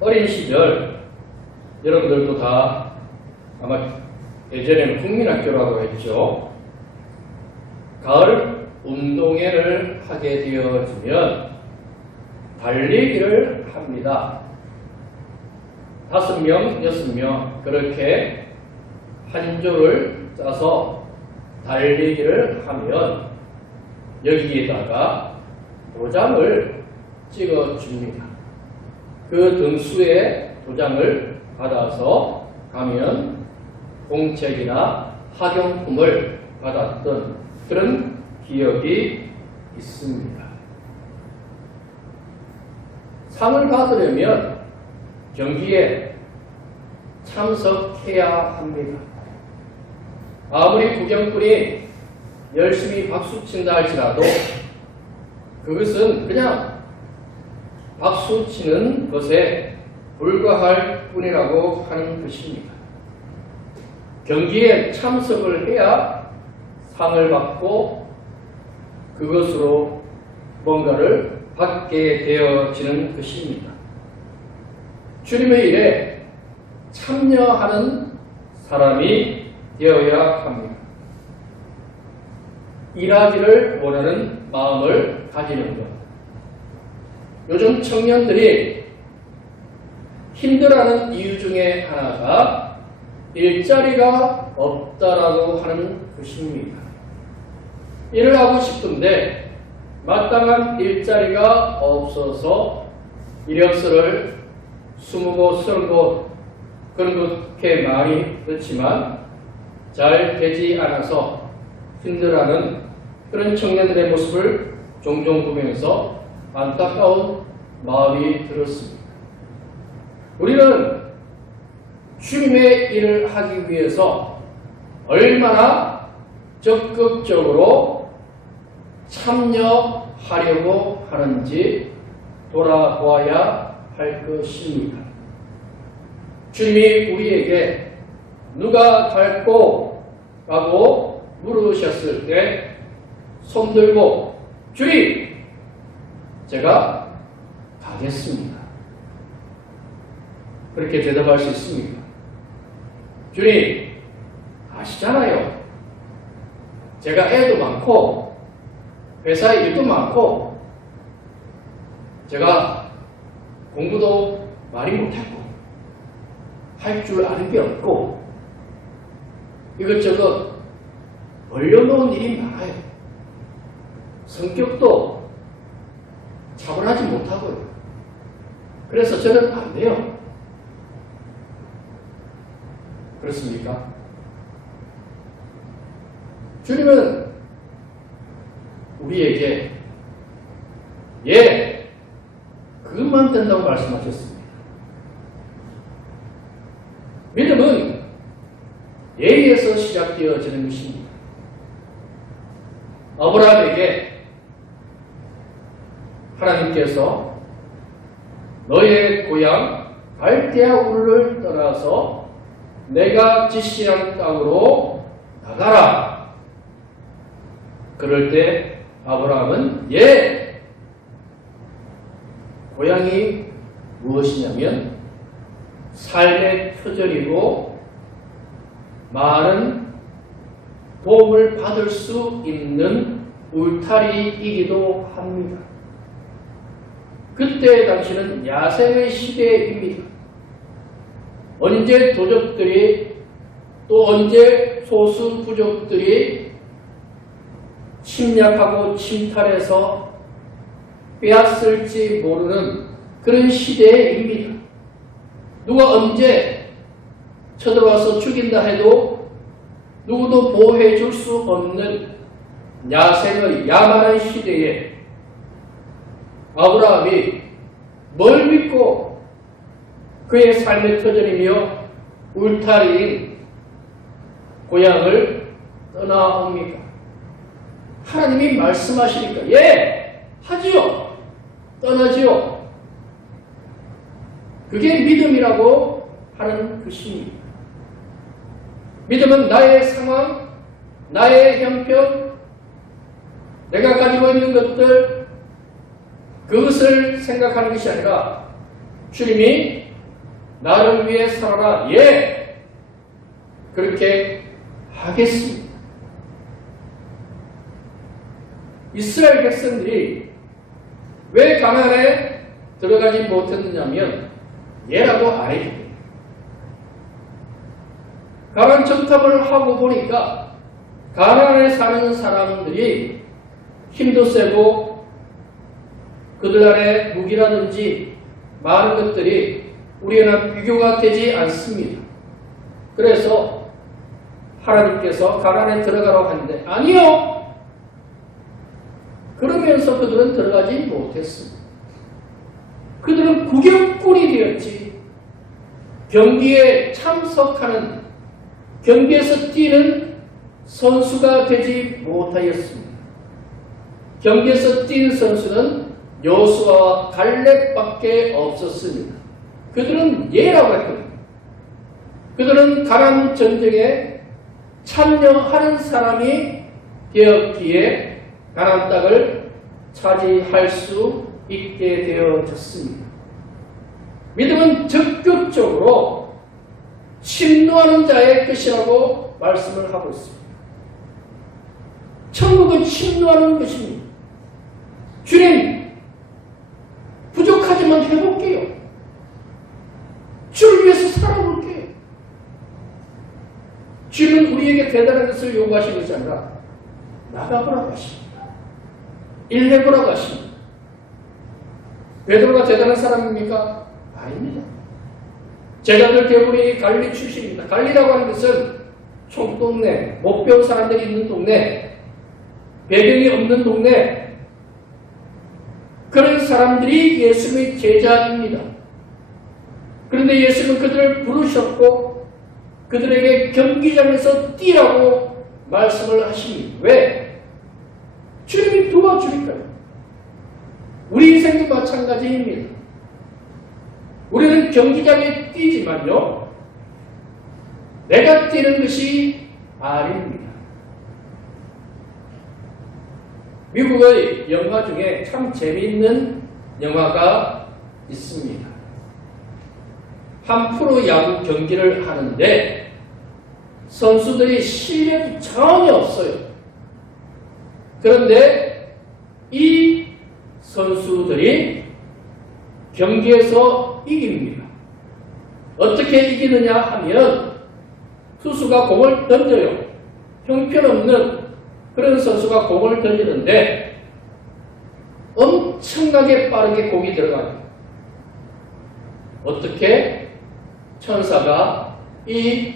어린 시절 여러분들도 다 아마 예전에는 국민학교라고 했죠. 가을 운동회를 하게 되어지면 달리기를 합니다. 5명, 6명 그렇게 한 조를 짜서 달리기를 하면 여기에다가 도장을 찍어줍니다. 그 등수에 도장을 받아서 가면 공책이나 학용품을 받았던 그런 기억이 있습니다. 상을 받으려면 경기에 참석해야 합니다. 아무리 구경꾼이 열심히 박수친다 할지라도 그것은 그냥 박수치는 것에 불과할 뿐이라고 하는 것입니다. 경기에 참석을 해야 상을 받고 그것으로 뭔가를 받게 되어지는 것입니다. 주님의 일에 참여하는 사람이 되어야 합니다. 일하기를 원하는 마음을 가지는 것. 요즘 청년들이 힘들어하는 이유 중에 하나가 일자리가 없다라고 하는 것입니다. 일을 하고 싶은데 마땅한 일자리가 없어서 이력서를 20곳, 30곳 그렇게 많이 넣지만 잘 되지 않아서 힘들어하는 그런 청년들의 모습을 종종 보면서 안타까운 마음이 들었습니다. 우리는 주님의 일을 하기 위해서 얼마나 적극적으로 참여하려고 하는지 돌아보아야 할 것입니다. 주님이 우리에게 누가 갈꼬? 라고 물으셨을 때 손들고 주님! 제가 가겠습니다. 그렇게 대답할 수 있습니다. 주님, 아시잖아요. 제가 애도 많고 회사에 일도 많고 제가 공부도 많이 못했고 할 줄 아는 게 없고 이것저것 벌려놓은 일이 많아요. 성격도 차분하지 못하고요. 그래서 저는 안 돼요. 그렇습니까? 주님은 우리에게 예, 그것만 된다고 말씀하셨습니다. 믿음은 예에서 시작되어지는 것입니다. 아브라함에게 하나님께서 너의 고향 갈대아 우르를 떠나서 내가 지시한 땅으로 나가라. 그럴 때 아브라함은 예! 고향이 무엇이냐면 삶의 표절이고 많은 도움을 받을 수 있는 울타리이기도 합니다. 그때 당시는 야생의 시대입니다. 언제 도적들이 또 언제 소수 부족들이 침략하고 침탈해서 빼앗을지 모르는 그런 시대입니다. 누가 언제 쳐들어와서 죽인다 해도 누구도 보호해 줄 수 없는 야생의 야만한 시대에 아브라함이 뭘 믿고 그의 삶의 터전이며 울타리인 고향을 떠나옵니까? 하나님이 말씀하시니까 예! 하지요! 떠나지요! 그게 믿음이라고 하는 것입니다. 믿음은 나의 상황, 나의 형편, 내가 가지고 있는 것들, 그것을 생각하는 것이 아니라 주님이 나를 위해 살아라. 예, 그렇게 하겠습니다. 이스라엘 백성들이 왜 가나안에 들어가지 못했느냐면 예라고 안 해요. 가나안 정탐을 하고 보니까 가나안에 사는 사람들이 힘도 세고 그들 안에 무기라든지 많은 것들이 우리에는 비교가 되지 않습니다. 그래서 하나님께서 가나안에 들어가라고 하는데 아니요! 그러면서 그들은 들어가지 못했습니다. 그들은 구경꾼이 되었지 경기에 참석하는 경기에서 뛰는 선수가 되지 못하였습니다. 경기에서 뛴 선수는 여호수아와 갈렙밖에 없었습니다. 그들은 예라고 했거든요. 그들은 가나안 전쟁에 참여하는 사람이 되었기에 가나안 땅을 차지할 수 있게 되어졌습니다. 믿음은 적극적으로 침노하는 자의 것이라고 말씀을 하고 있습니다. 천국은 침노하는 것입니다. 주님, 부족하지만 해볼게요. 주를 위해서 살아볼게요. 주는 우리에게 대단한 것을 요구하시는 것이 아니라 나가보라고 하십니다. 일해보라고 하십니다. 베드로가 대단한 사람입니까? 아닙니다. 제자들 대부분이 갈리 출신입니다. 갈리라고 하는 것은 총동네, 못 배운 사람들이 있는 동네, 배경이 없는 동네, 그런 사람들이 예수님의 제자입니다. 그런데 예수님은 그들을 부르셨고 그들에게 경기장에서 뛰라고 말씀을 하십니다. 왜? 주님이 도와주니까요. 우리 인생도 마찬가지입니다. 우리는 경기장에 뛰지만요, 내가 뛰는 것이 아닙니다. 미국의 영화 중에 참 재미있는 영화가 있습니다. 한 프로야구 경기를 하는데 선수들이 실력이 전혀 없어요. 그런데 이 선수들이 경기에서 이깁니다. 어떻게 이기느냐 하면 투수가 공을 던져요. 형편없는 그런 선수가 공을 던지는데 엄청나게 빠르게 공이 들어가요. 어떻게? 천사가 이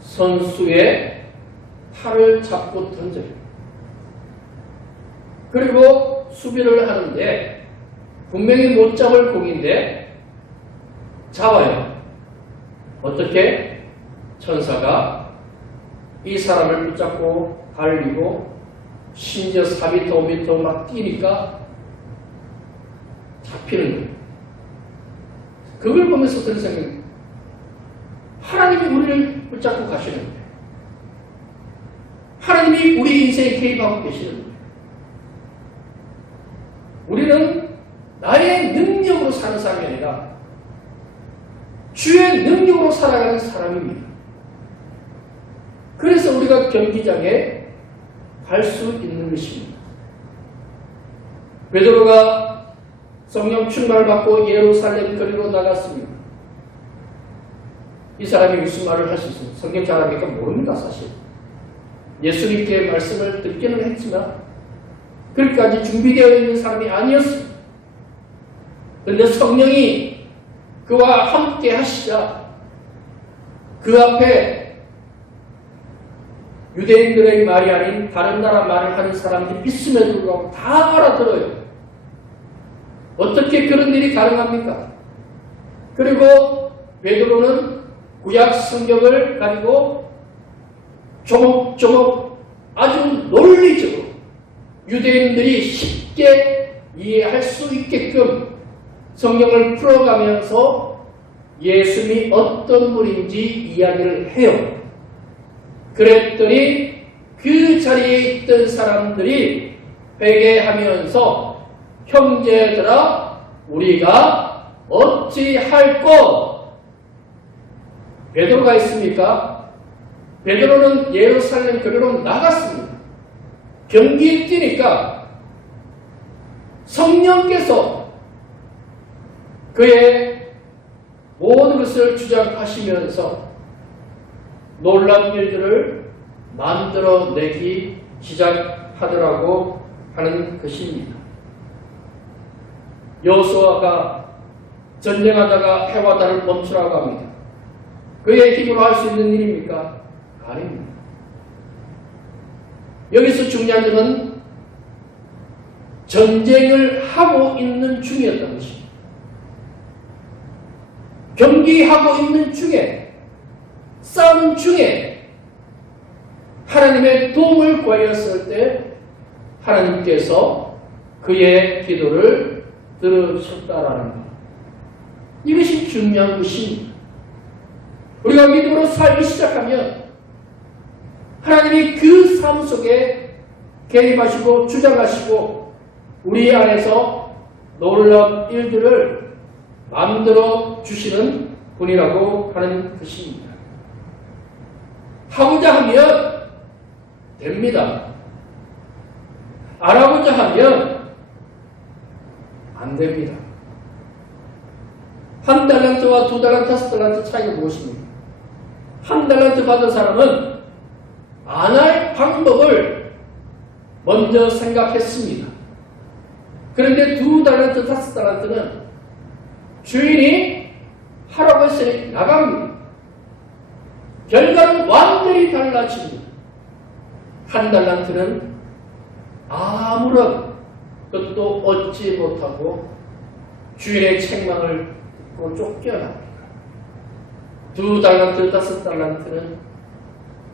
선수의 팔을 잡고 던져요. 그리고 수비를 하는데 분명히 못 잡을 공인데 잡아요. 어떻게? 천사가 이 사람을 붙잡고 달리고 심지어 4m, 5m 막 뛰니까 잡히는 거예요. 그걸 보면서 드는 생각이 하나님이 우리를 붙잡고 가시는 거예요. 하나님이 우리 인생에 개입하고 계시는 거예요. 우리는 나의 능력으로 사는 사람이 아니라 주의 능력으로 살아가는 사람입니다. 그래서 우리가 경기장에 갈 수 있는 것입니다. 베드로가 성령 충만을 받고 예루살렘 거리로 나갔습니다. 이 사람이 무슨 말을 할 수 있습니까? 성경 잘 압니까? 모릅니다, 사실. 예수님께 말씀을 듣기는 했지만 그렇게까지 준비되어 있는 사람이 아니었습니다. 그런데 성령이 그와 함께 하시자 그 앞에 유대인들의 말이 아닌 다른 나라 말을 하는 사람들이 있음에도 불구하고 다 알아들어요. 어떻게 그런 일이 가능합니까? 그리고 베드로는 구약 성경을 가지고 조목조목 아주 논리적으로 유대인들이 쉽게 이해할 수 있게끔 성경을 풀어가면서 예수님이 어떤 분인지 이야기를 해요. 그랬더니 그 자리에 있던 사람들이 회개하면서 형제들아 우리가 어찌할꼬 베드로가 있습니까? 베드로는 예루살렘 교회로 나갔습니다. 경기에 뛰니까 성령께서 그의 모든 것을 주장하시면서 놀라운 일들을 만들어내기 시작하더라고 하는 것입니다. 여호수아가 전쟁하다가 해와 달을 멈추라고 합니다. 그의 힘으로 할 수 있는 일입니까? 아닙니다. 여기서 중요한 점은 전쟁을 하고 있는 중이었다는 것입니다. 경기하고 있는 중에, 싸움 중에 하나님의 도움을 구하였을 때 하나님께서 그의 기도를 들으셨다라는 것. 이것이 중요한 것입니다. 우리가 믿음으로 살기 시작하면 하나님이 그 삶 속에 개입하시고 주장하시고 우리 안에서 놀라운 일들을 만들어 주시는 분이라고 하는 것입니다. 하고자 하면 됩니다. 안 하고자 하면 안 됩니다. 1달란트와 2달란트, 5달란트 차이가 무엇입니까? 1달란트 받은 사람은 안 할 방법을 먼저 생각했습니다. 그런데 2달란트, 5달란트는 주인이 하라고 했으니 나갑니다. 결과는 완전히 달라집니다. 1달란트는 아무런 것도 얻지 못하고 주인의 책망을 듣고 쫓겨납니다. 2달란트, 5달란트는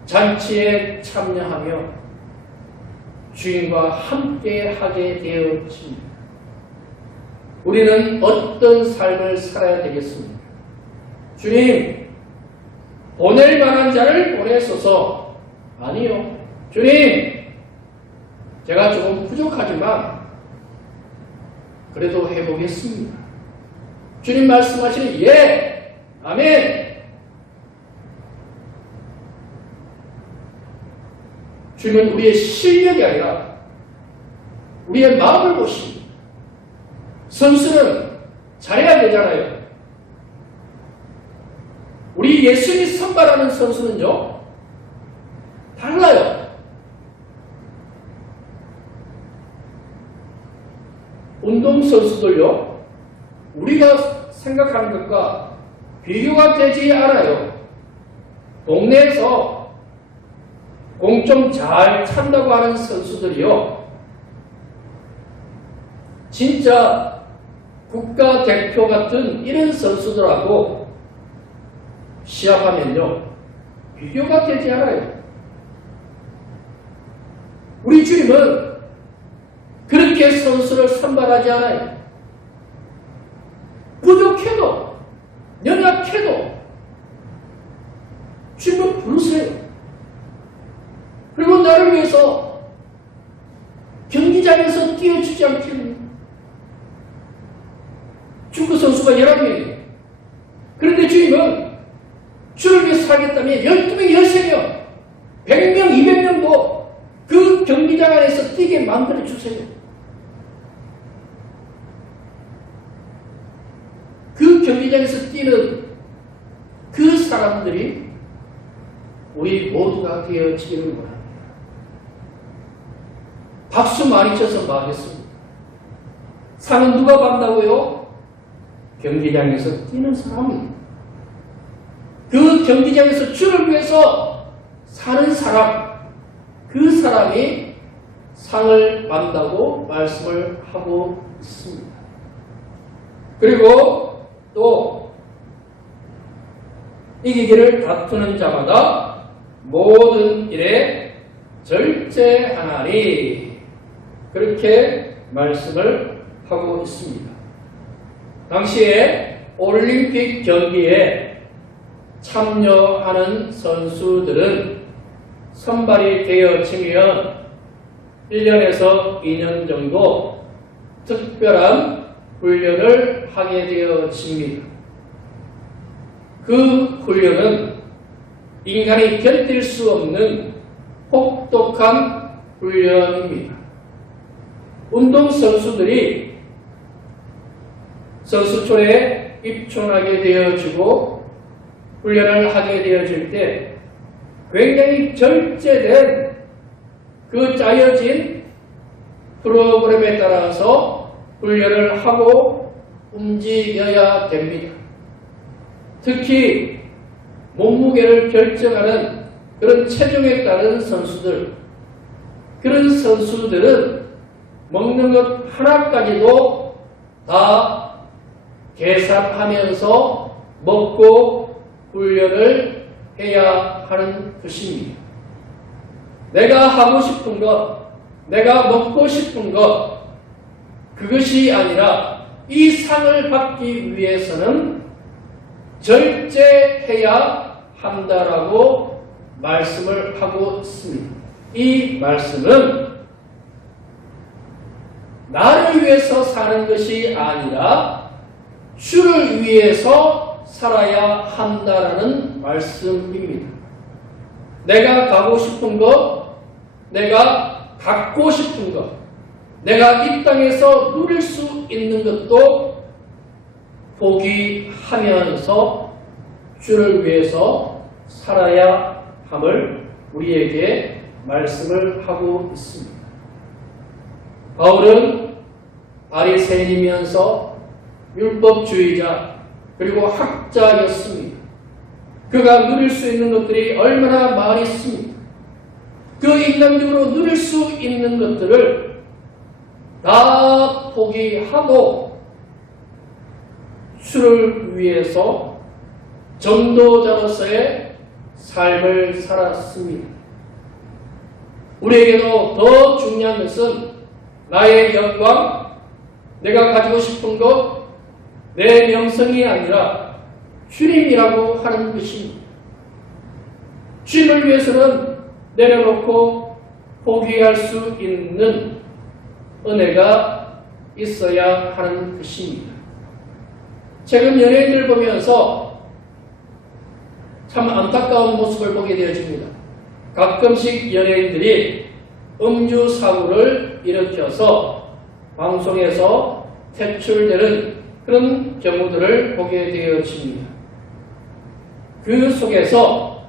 잔치에 참여하며 주인과 함께 하게 되어집니다. 우리는 어떤 삶을 살아야 되겠습니까? 주님, 보낼 만한 자를 보내소서. 아니요. 주님, 제가 조금 부족하지만 그래도 해보겠습니다. 주님 말씀하시는 예, 아멘. 주님은 우리의 실력이 아니라 우리의 마음을 보십니다. 선수는 잘해야 되잖아요. 우리 예수님이 선발하는 선수는요, 달라요. 운동선수들요, 우리가 생각하는 것과 비교가 되지 않아요. 동네에서 공 좀 잘 찬다고 하는 선수들이요, 진짜 국가대표 같은 이런 선수들하고 시합하면요, 비교가 되지 않아요. 우리 주님은 그렇게 선수를 선발하지 않아요. 부족해도, 연약해도 주님은 부르세요. 그리고 나를 위해서 경기장에서 뛰어주지 않겠느냐. 축구 선수가 11명이에요. 그런데 주님은 주를 위해서 살겠다면 12명, 13명, 100명, 200명도 그 경기장 안에서 뛰게 만들어 주세요. 그 경기장에서 뛰는 그 사람들이 우리 모두가 되어지기를 원합니다. 박수 많이 쳐서 말했습니다. 상은 누가 받는다고요? 경기장에서 뛰는 사람이. 그 경기장에서 주를 위해서 사는 사람, 그 사람이 상을 받는다고 말씀을 하고 있습니다. 그리고 또 이기기를 다투는 자마다 모든 일에 절제하나니, 그렇게 말씀을 하고 있습니다. 당시에 올림픽 경기에 참여하는 선수들은 선발이 되어지면 1년에서 2년 정도 특별한 훈련을 하게 되어집니다. 그 훈련은 인간이 견딜 수 없는 혹독한 훈련입니다. 운동선수들이 선수촌에 입촌하게 되어지고 훈련을 하게 되어질 때 굉장히 절제된 그 짜여진 프로그램에 따라서 훈련을 하고 움직여야 됩니다. 특히 몸무게를 결정하는 그런 체중에 따른 선수들, 그런 선수들은 먹는 것 하나까지도 다 계산하면서 먹고 훈련을 해야 하는 것입니다. 내가 하고 싶은 것, 내가 먹고 싶은 것, 그것이 아니라 이 상을 받기 위해서는 절제해야 한다라고 말씀을 하고 있습니다. 이 말씀은 나를 위해서 사는 것이 아니라 주를 위해서 살아야 한다라는 말씀입니다. 내가 가고 싶은 것, 내가 갖고 싶은 것, 내가 이 땅에서 누릴 수 있는 것도 포기하면서 주를 위해서 살아야 함을 우리에게 말씀을 하고 있습니다. 바울은 바리새인이면서 율법주의자 그리고 학자였습니다. 그가 누릴 수 있는 것들이 얼마나 많이 있습니다. 그 인간적으로 누릴 수 있는 것들을 다 포기하고 주를 위해서 전도자로서의 삶을 살았습니다. 우리에게도 더 중요한 것은 나의 영광, 내가 가지고 싶은 것, 내 명성이 아니라 주님이라고 하는 것입니다. 주님을 위해서는 내려놓고 포기할 수 있는 은혜가 있어야 하는 것입니다. 최근 연예인들 보면서 참 안타까운 모습을 보게 되어집니다. 가끔씩 연예인들이 음주 사고를 일으켜서 방송에서 퇴출되는 그런 경우들을 보게 되어집니다. 그 속에서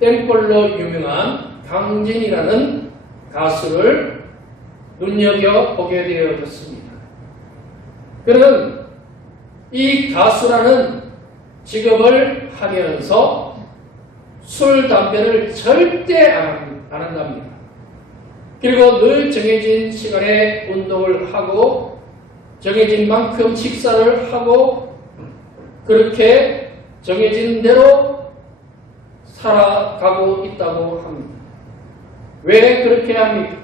땡벌로 유명한 강진이라는 가수를 눈여겨보게 되어졌습니다. 그는 이 가수라는 직업을 하면서 술, 담배를 절대 안 한답니다. 그리고 늘 정해진 시간에 운동을 하고 정해진 만큼 식사를 하고 그렇게 정해진 대로 살아가고 있다고 합니다. 왜 그렇게 합니까?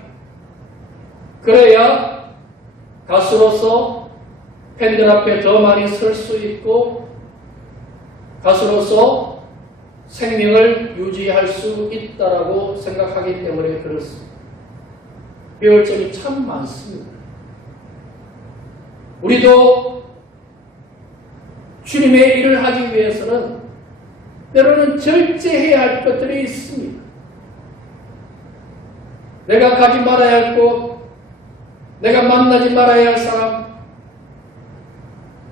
그래야 가수로서 팬들 앞에 더 많이 설 수 있고 가수로서 생명을 유지할 수 있다라고 생각하기 때문에 그렇습니다. 배울 점이 참 많습니다. 우리도 주님의 일을 하기 위해서는 때로는 절제해야 할 것들이 있습니다. 내가 가지 말아야 할 곳, 내가 만나지 말아야 할 사람,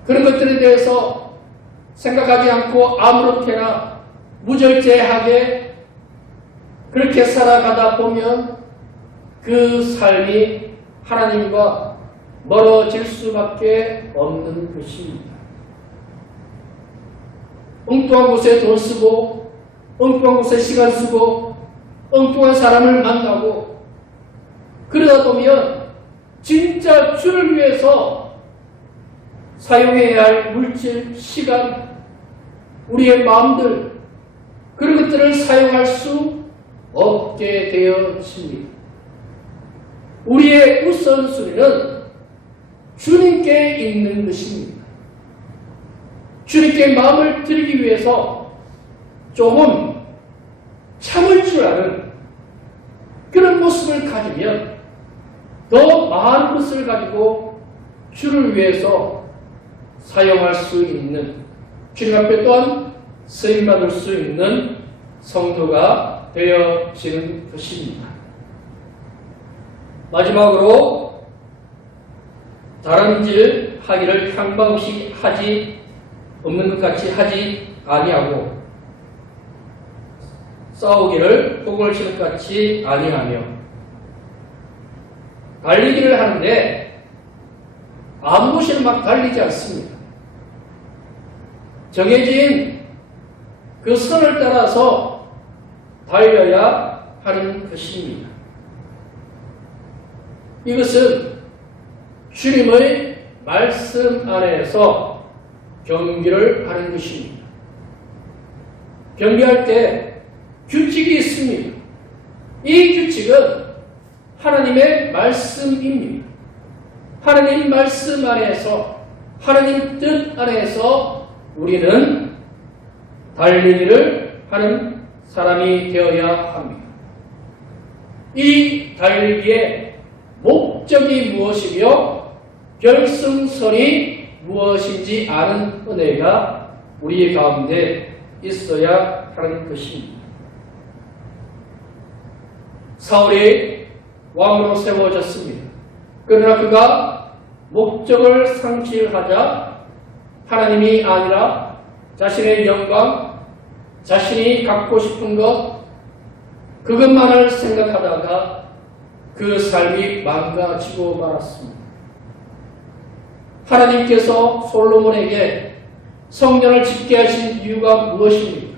그런 것들에 대해서 생각하지 않고 아무렇게나 무절제하게 그렇게 살아가다 보면 그 삶이 하나님과 멀어질 수밖에 없는 것입니다. 엉뚱한 곳에 돈 쓰고 엉뚱한 곳에 시간 쓰고 엉뚱한 사람을 만나고 그러다 보면 진짜 주를 위해서 사용해야 할 물질, 시간, 우리의 마음들 그런 것들을 사용할 수 없게 되어집니다. 우리의 우선순위는 주님께 있는 것입니다. 주님께 마음을 드리기 위해서 조금 참을 줄 아는 그런 모습을 가지면 더 많은 것을 가지고 주를 위해서 사용할 수 있는 주님 앞에 또한 쓰임받을 수 있는 성도가 되어지는 것입니다. 마지막으로 다름질 하기를 향방 없이 하지 없는 것 같이 하지 아니하고 싸우기를 폭을 치는 것 같이 아니하며 달리기를 하는데 아무 곳이나 막 달리지 않습니다. 정해진 그 선을 따라서 달려야 하는 것입니다. 이것은 주님의 말씀 안에서 경기를 하는 것입니다. 경기할 때 규칙이 있습니다. 이 규칙은 하나님의 말씀입니다. 하나님 말씀 안에서, 하나님 뜻 안에서 우리는 달리기를 하는 사람이 되어야 합니다. 이 달리기의 목적이 무엇이며 결승선이 무엇인지 아는 은혜가 우리 가운데 있어야 하는 것입니다. 사울이 왕으로 세워졌습니다. 그러나 그가 목적을 상실하자 하나님이 아니라 자신의 영광, 자신이 갖고 싶은 것, 그것만을 생각하다가 그 삶이 망가지고 말았습니다. 하나님께서 솔로몬에게 성전을 짓게 하신 이유가 무엇입니까?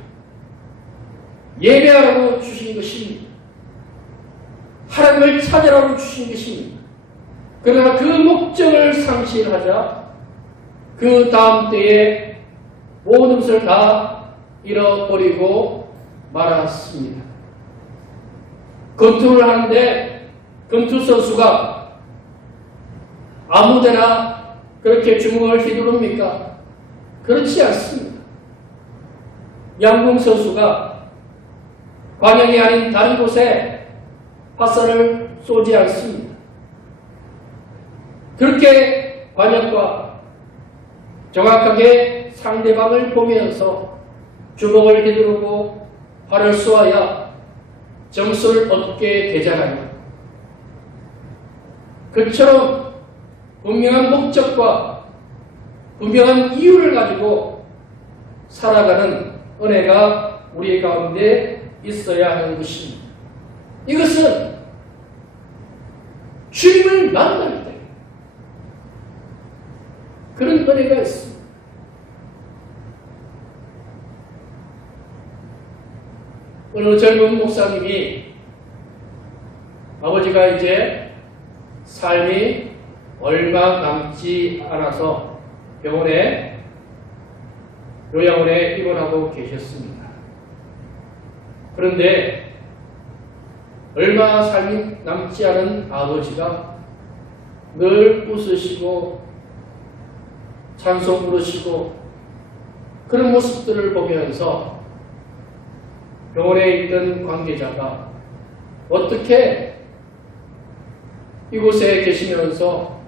예배하라고 주신 것입니다. 하나님을 찾으라고 주신 것입니다. 그러나 그 목적을 상실하자 그 다음 때에 모든 것을 다 잃어버리고 말았습니다. 권투를 하는데 권투 선수가 아무데나 그렇게 주먹을 휘두릅니까? 그렇지 않습니다. 양궁 선수가 관영이 아닌 다른 곳에 화살을 쏘지 않습니다. 그렇게 관역과 정확하게 상대방을 보면서 주먹을 휘두르고 활을 쏘아야 점수를 얻게 되잖아요. 그처럼 분명한 목적과 분명한 이유를 가지고 살아가는 은혜가 우리 가운데 있어야 하는 것입니다. 이것은 주님을 만날 때 그런 은혜가 있습니다. 어느 젊은 목사님이 아버지가 이제 삶이 얼마 남지 않아서 요양원에 입원하고 계셨습니다. 그런데 얼마 삶이 남지 않은 아버지가 늘 웃으시고 찬송 부르시고 그런 모습들을 보면서 병원에 있던 관계자가 어떻게 이곳에 계시면서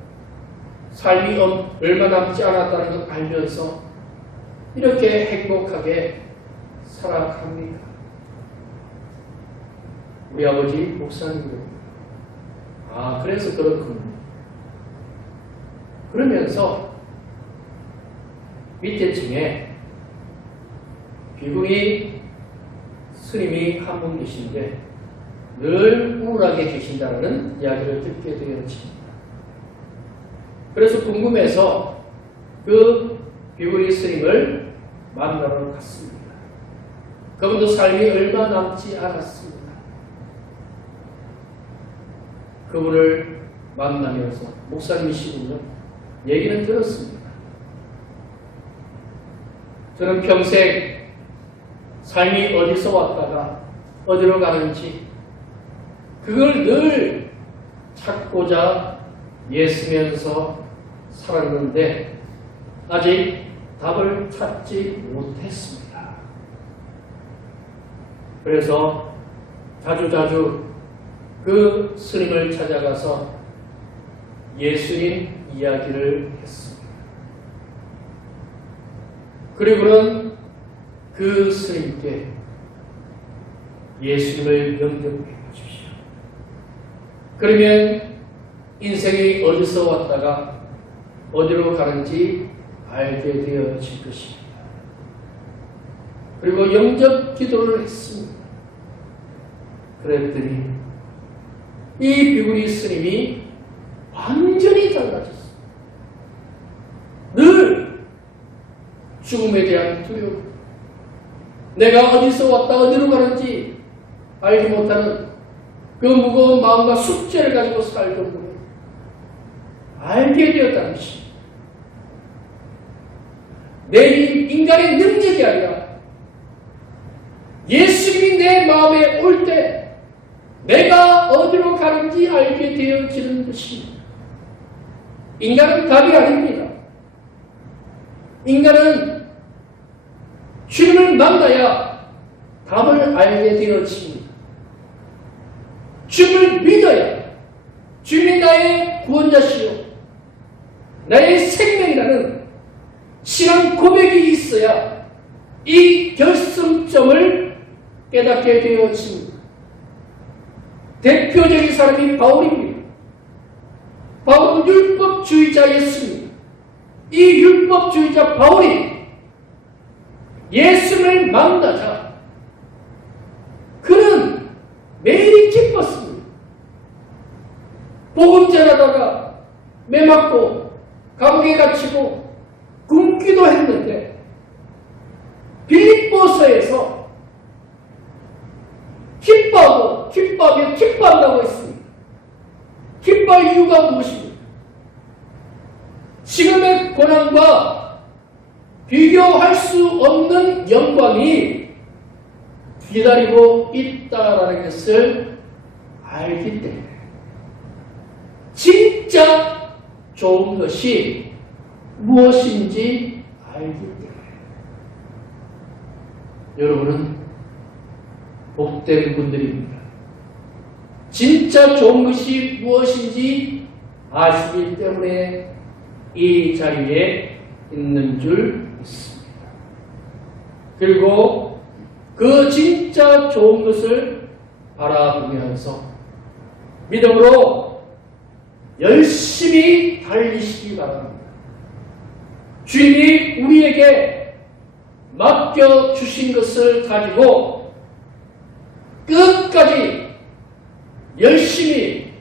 삶이 얼마 남지 않았다는 걸 알면서 이렇게 행복하게 살아갑니까? 우리 아버지 목사님입니다. 아, 그래서 그렇군요. 그러면서 밑에 층에 비구니 스님이 한 분 계신데 늘 우울하게 계신다는 이야기를 듣게 되었습니다. 그래서 궁금해서 그 비구니 스님을 만나러 갔습니다. 그분도 삶이 얼마 남지 않았습니다. 그분을 만나면서 목사님이시군요. 얘기는 들었습니다. 저는 평생 삶이 어디서 왔다가 어디로 가는지 그걸 늘 찾고자 애쓰면서 살았는데 아직 답을 찾지 못했습니다. 그래서 자주자주 그 스님을 찾아가서 예수님 이야기를 했습니다. 그리고는 그 스님께 예수님을 영접해 보십시오. 그러면 인생이 어디서 왔다가 어디로 가는지 알게 되어질 것입니다. 그리고 영접 기도를 했습니다. 그랬더니 이 비구니 스님이 완전히 달라졌어요. 늘 죽음에 대한 두려움, 내가 어디서 왔다 어디로 가는지 알지 못하는 그 무거운 마음과 숙제를 가지고 살던 분이 알게 되었다는 것입니다. 내 인간의 능력이 아니라 예수님이 내 마음에 올 때 내가 어디로 가는지 알게 되어지는 것입니다. 인간은 답이 아닙니다. 인간은 주님을 만나야 답을 알게 되어집니다. 주님을 믿어야 주님이 나의 구원자시요 나의 생명이라는 신앙 고백이 있어야 이 결승점을 깨닫게 되어집니다. 대표적인 사람이 바울입니다. 바울은 율법주의자였습니다. 이 율법주의자 바울이 예수를 만나자 그는 매일 기뻤습니다. 복음 전하다가 매맞고 감옥에 갇히고 굶기도 했는데 빌립보서에서 기뻐하며 기뻐한다고 했습니다. 기뻐할 이유가 무엇입니까? 지금의 고난과 비교할 수 없는 영광이 기다리고 있다라는 것을 알기 때문에 진짜 좋은 것이 무엇인지 알기 때문에 여러분은 복된 분들입니다. 진짜 좋은 것이 무엇인지 아시기 때문에 이 자리에 있는 줄 믿습니다. 그리고 그 진짜 좋은 것을 바라보면서 믿음으로 열심히 달리시기 바랍니다. 주님이 우리에게 맡겨주신 것을 가지고 끝까지 열심히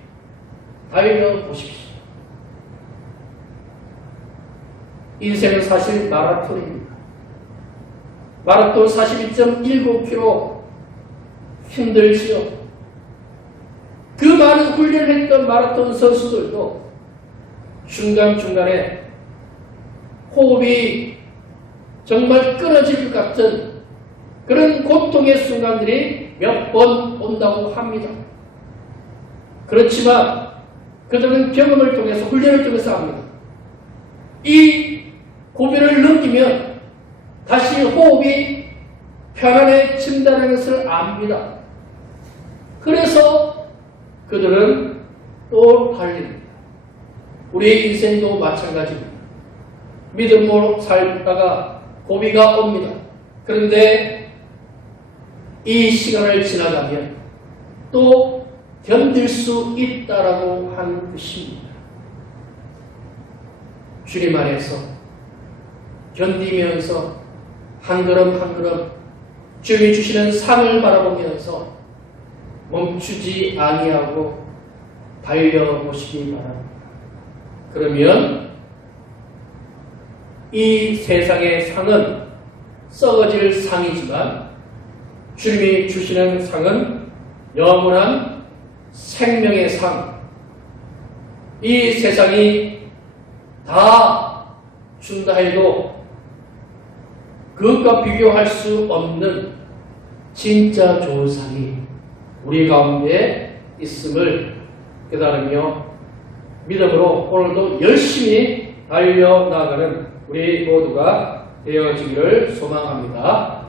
달려보십시오. 인생은 사실 마라톤입니다. 마라톤 42.19km 힘들지요. 그 많은 훈련을 했던 마라톤 선수들도 중간중간에 호흡이 정말 끊어질 것 같은 그런 고통의 순간들이 몇 번 온다고 합니다. 그렇지만 그들은 경험을 통해서 훈련을 통해서 합니다. 이 고비를 넘기면 다시 호흡이 편안해진다는 것을 압니다. 그래서 그들은 또 달립니다. 우리의 인생도 마찬가지입니다. 믿음으로 살다가 고비가 옵니다. 그런데 이 시간을 지나가면 또 견딜 수 있다라고 하는 것입니다. 주님 안에서 견디면서 한 걸음 한 걸음 주님이 주시는 상을 바라보면서 멈추지 아니하고 달려보시기 바랍니다. 그러면 이 세상의 상은 썩어질 상이지만 주님이 주시는 상은 영원한 생명의 상. 이 세상이 다 준다 해도 그것과 비교할 수 없는 진짜 좋은 상이 우리 가운데 있음을 깨달으며 믿음으로 오늘도 열심히 달려나가는 우리 모두가 되어지기를 소망합니다.